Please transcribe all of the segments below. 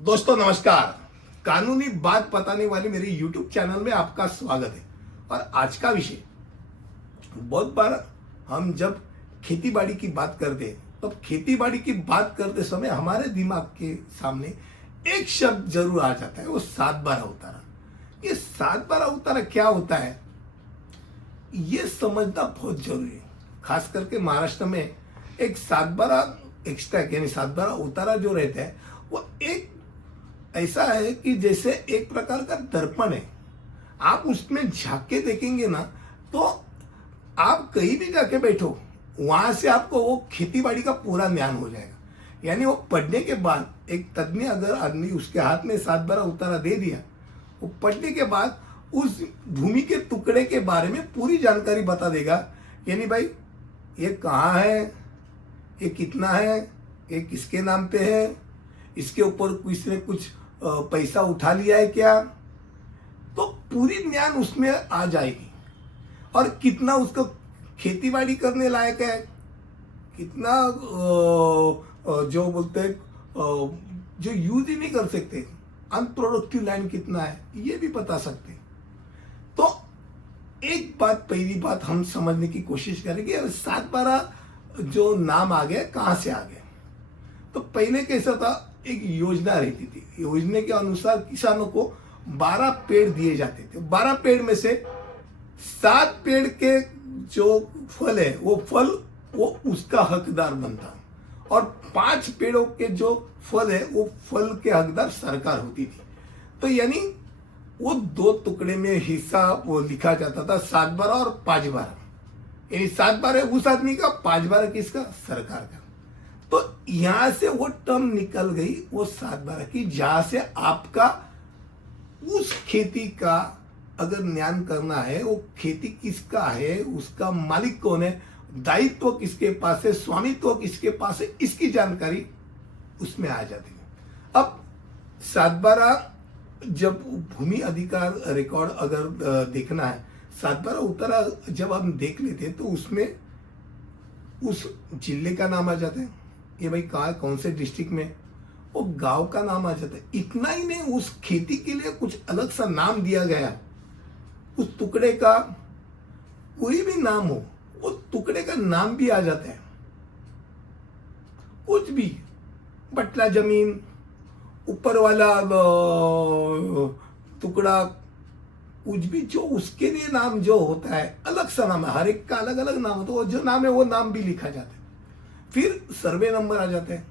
दोस्तों नमस्कार। कानूनी बात बताने वाले मेरे YouTube चैनल में आपका स्वागत है। और आज का विषय, बहुत बार हम जब खेती बाड़ी की बात करते हैं तब खेती बाड़ी की बात करते समय हमारे दिमाग के सामने एक शब्द जरूर आ जाता है, वो 7/12 उतारा। ये 7/12 उतारा क्या होता है ये समझना बहुत जरूरी है। खास करके महाराष्ट्र में एक 7/12 एक्स्ट्रा यानी 7/12 उतारा जो रहता है वो एक ऐसा है कि जैसे एक प्रकार का दर्पण है। आप उसमें झांक के देखेंगे ना तो आप कहीं भी जाके बैठो, वहां से आपको वो खेती-बाड़ी का पूरा ज्ञान हो जाएगा। यानी वो पढ़ने के बाद एक तज्ञ अगर आदमी उसके हाथ में 7/12 उतारा दे दिया, वो पढ़ने के बाद उस भूमि के टुकड़े के बारे में पूरी जानकारी बता देगा। यानी भाई ये कहाँ है, ये कितना है, ये किसके नाम पे है, इसके ऊपर किसी ने कुछ पैसा उठा लिया है क्या, तो पूरी ज्ञान उसमें आ जाएगी। और कितना उसको खेतीबाड़ी करने लायक है, कितना जो बोलते हैं जो यूज ही नहीं कर सकते, अनप्रोडक्टिव लैंड कितना है ये भी बता सकते। तो एक बात, पहली बात हम समझने की कोशिश करेंगे, 7/12 जो नाम आ गया कहां से आ गया। तो पहले कैसा था, एक योजना रहती थी। योजना के अनुसार किसानों को 12 पेड़ दिए जाते थे। 12 पेड़ में से 7 पेड़ के जो फल है वो फल वो उसका हकदार बनता, और 5 पेड़ों के जो फल है वो फल के हकदार सरकार होती थी। तो यानी वो 2 टुकड़े में हिस्सा वो लिखा जाता था, 7/12 और 5/12। यानी 7/12 उस आदमी का, 5/12 किसका, सरकार का। तो यहां से वो टर्म निकल गई वो 7/12 की, जहां से आपका उस खेती का अगर ज्ञान करना है, वो खेती किसका है, उसका मालिक कौन है, दायित्व किसके पास है, स्वामित्व किसके पास है, इसकी जानकारी उसमें आ जाती है। अब 7/12 जब भूमि अधिकार रिकॉर्ड अगर देखना है, 7/12 उतारा जब हम देख लेते हैं तो उसमें उस जिले का नाम आ जाता है, ये भाई कहाँ, कौन से डिस्ट्रिक्ट में, वो गांव का नाम आ जाता है। इतना ही नहीं, उस खेती के लिए कुछ अलग सा नाम दिया गया। उस टुकड़े का कोई भी नाम हो, वो टुकड़े का नाम भी आ जाता है। कुछ भी, बटला जमीन, ऊपर वाला टुकड़ा, कुछ भी जो उसके लिए नाम जो होता है, अलग सा नाम है। हर एक का अलग अलग नाम होता है, जो नाम है वो नाम भी लिखा जाता है। फिर सर्वे नंबर आ जाता है,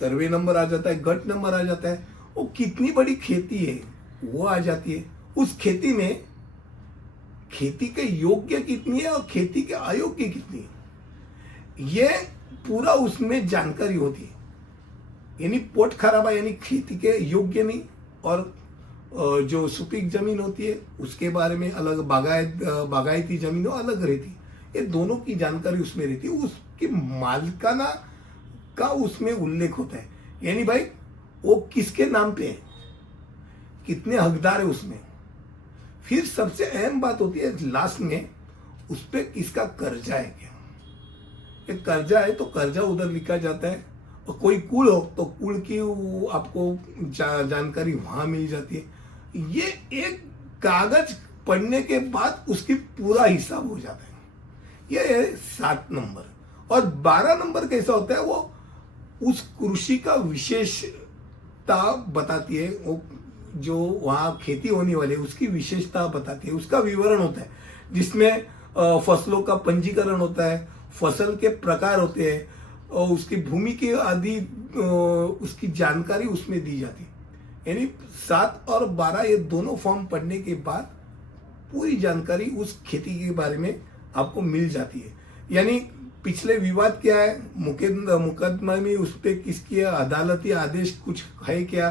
सर्वे नंबर आ जाता है, गट नंबर आ जाता है, वो कितनी बड़ी खेती है वो आ जाती है। उस खेती में खेती के योग्य कितनी है और खेती के अयोग्य कितनी है, ये पूरा उसमें जानकारी होती है। यानी पोट खराबा यानी खेती के योग्य नहीं, और जो सुपीक जमीन होती है उसके बारे में अलग, बागायती जमीन अलग रहती, ये दोनों की जानकारी उसमें रहती है। उसकी मालिकाना का उसमें उल्लेख होता है। यानी भाई वो किसके नाम पे है, कितने हकदार है उसमें। फिर सबसे अहम बात होती है लास्ट में, उस पे किसका कर्जा है क्या। एक कर्जा है तो कर्जा उधर लिखा जाता है, और कोई कुल हो तो कुल की आपको जानकारी वहां मिल जाती है। ये एक कागज पढ़ने के बाद उसकी पूरा हिसाब हो जाता है। ये है 7 नंबर। और 12 नंबर कैसा होता है, वो उस कृषि का विशेषता बताती है, वो जो वहां खेती होने वाली है उसकी विशेषता बताती है, उसका विवरण होता है, जिसमें फसलों का पंजीकरण होता है, फसल के प्रकार होते हैं, और उसकी भूमि की आदि उसकी जानकारी उसमें दी जाती है। यानी 7 और 12 ये दोनों फॉर्म पढ़ने के बाद पूरी जानकारी उस खेती के बारे में आपको मिल जाती है। यानी पिछले विवाद क्या है, मुकदमा में उस पर किसकी अदालती आदेश कुछ है क्या,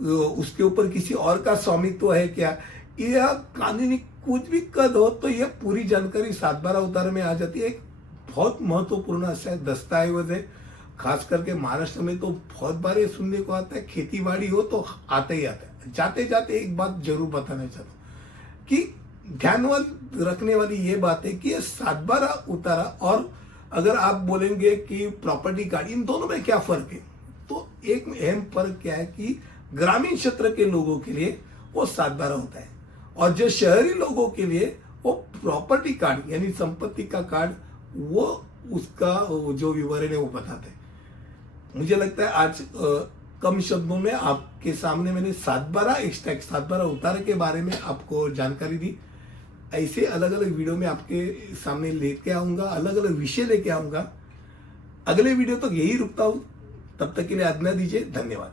उसके ऊपर किसी और का स्वामित्व है क्या, यह कानूनी कुछ भी कद हो तो यह पूरी जानकारी 7/12 उतारे में आ जाती है। एक बहुत महत्वपूर्ण ऐसा दस्तावेज है। खास करके महाराष्ट्र में तो बहुत बार ये सुनने को आता है, खेती बाड़ी हो तो आता ही आता है। जाते जाते एक बात जरूर बताना चाहता हूँ कि ध्यान रखने वाली ये बात है कि ये 7/12 उतारा और अगर आप बोलेंगे कि प्रॉपर्टी कार्ड, इन दोनों में क्या फर्क है, तो एक अहम फर्क क्या है कि ग्रामीण क्षेत्र के लोगों के लिए वो 7/12 होता है और जो शहरी लोगों के लिए वो प्रॉपर्टी कार्ड यानी संपत्ति का कार्ड वो उसका जो विवरण है वो बताते हैं। मुझे लगता है आज कम शब्दों में आपके सामने मैंने 7/12 एक्सट्रैक्ट 7/12 उतारे के बारे में आपको जानकारी दी। ऐसे अलग अलग वीडियो में आपके सामने लेके आऊंगा, अलग अलग विषय लेके आऊंगा। अगले वीडियो तक यही रुकता हूं, तब तक के लिए आज्ञा दीजिए। धन्यवाद।